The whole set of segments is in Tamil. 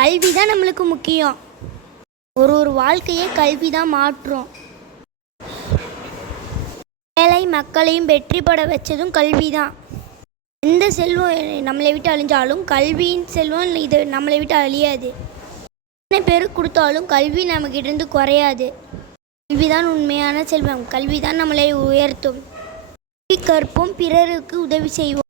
கல்வி தான் நம்மளுக்கு முக்கியம். ஒரு வாழ்க்கையை கல்வி தான் மாற்றும். ஏழை மக்களையும் வெற்றி பெற வச்சதும் கல்வி தான். எந்த செல்வம் நம்மளை விட்டு அழிஞ்சாலும் கல்வியின் செல்வம் இது நம்மளை விட்டு அழியாது. என்ன பேருக்கு கொடுத்தாலும் கல்வி நம்மக்கிட்டேருந்து குறையாது. கல்வி தான் உண்மையான செல்வம். கல்வி தான் நம்மளை உயர்த்தும். கற்போம், பிறருக்கு உதவி செய்வோம்.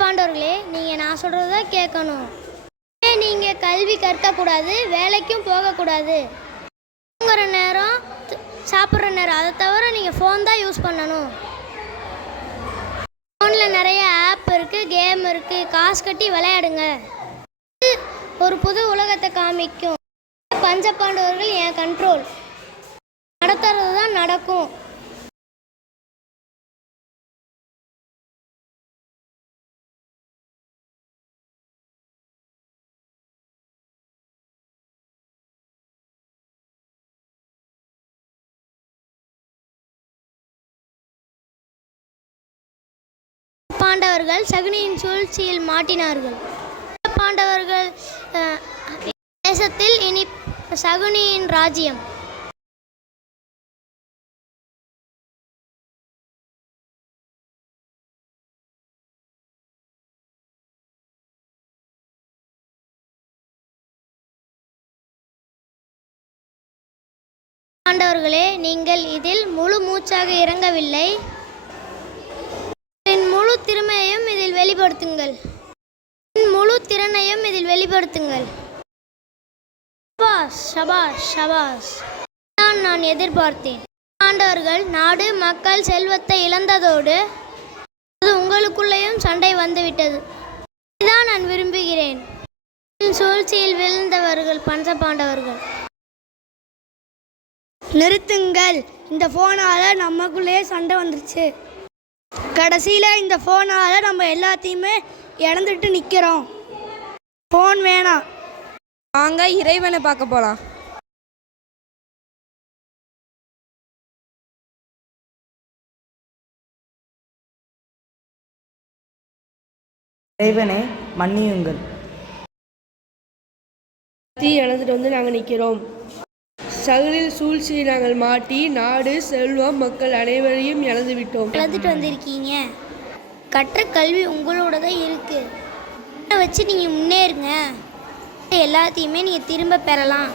பாண்டவர்களே, நீங்கள் நான் சொல்கிறத கேட்கணும். நீங்கள் கல்வி கற்கக்கூடாது, வேலைக்கும் போகக்கூடாது. தூங்குற நேரம், சாப்பிட்ற நேரம், அதை தவிர நீங்கள் ஃபோன் தான் யூஸ் பண்ணணும். ஃபோனில் நிறைய ஆப் இருக்குது, கேம் இருக்குது. காசு கட்டி விளையாடுங்க. ஒரு புது உலகத்தை காமிக்கும். பஞ்சபாண்டவர்கள் என் கண்ட்ரோல். நடத்துறது தான் நடக்கும். பாண்டவர்கள் சகுனியின் சூழ்ச்சியில் மாட்டினார்கள். பாண்டவர்கள் தேசத்தில் இனி சகுனியின் ராஜ்யம். பாண்டவர்களே, நீங்கள் இதில் முழு மூச்சாக இறங்கவில்லை. முழு திறமையையும் இதில் வெளிப்படுத்துங்கள். முழு திறனையும் இதில் வெளிப்படுத்துங்கள். ஷபாஷ், ஷபாஷ், ஷபாஷ். நான் எதிர்பார்த்தேன். பாண்டவர்கள் நாடு மக்கள் செல்வத்தை இழந்ததோடு அது உங்களுக்குள்ளேயும் சண்டை வந்துவிட்டது. இதுதான் நான் விரும்புகிறேன். சூழ்ச்சியில் விழுந்தவர்கள் பஞ்ச பாண்டவர்கள். நிறுத்துங்கள். இந்த ஃபோனால் நமக்குள்ளேயே சண்டை வந்துருச்சு. கடைசியில் இந்த ஃபோனால் நம்ம எல்லாத்தையுமே இழந்துட்டு நிற்கிறோம். ஃபோன் வேணாம். வாங்க இறைவனை பார்க்க போகலாம். இறைவனை மன்னியுங்கள். இழந்துட்டு வந்து நாங்கள் நிற்கிறோம். சகலில் சூழ்ச்சியை நாங்கள் மாட்டி நாடு செல்வம் மக்கள் அனைவரையும் இழந்து விட்டோம். இழந்துட்டு வந்திருக்கீங்க. கற்ற கல்வி உங்களோட தான் இருக்குது. வச்சு நீங்கள் முன்னேறுங்க. எல்லாத்தையுமே நீங்கள் திரும்ப பெறலாம்.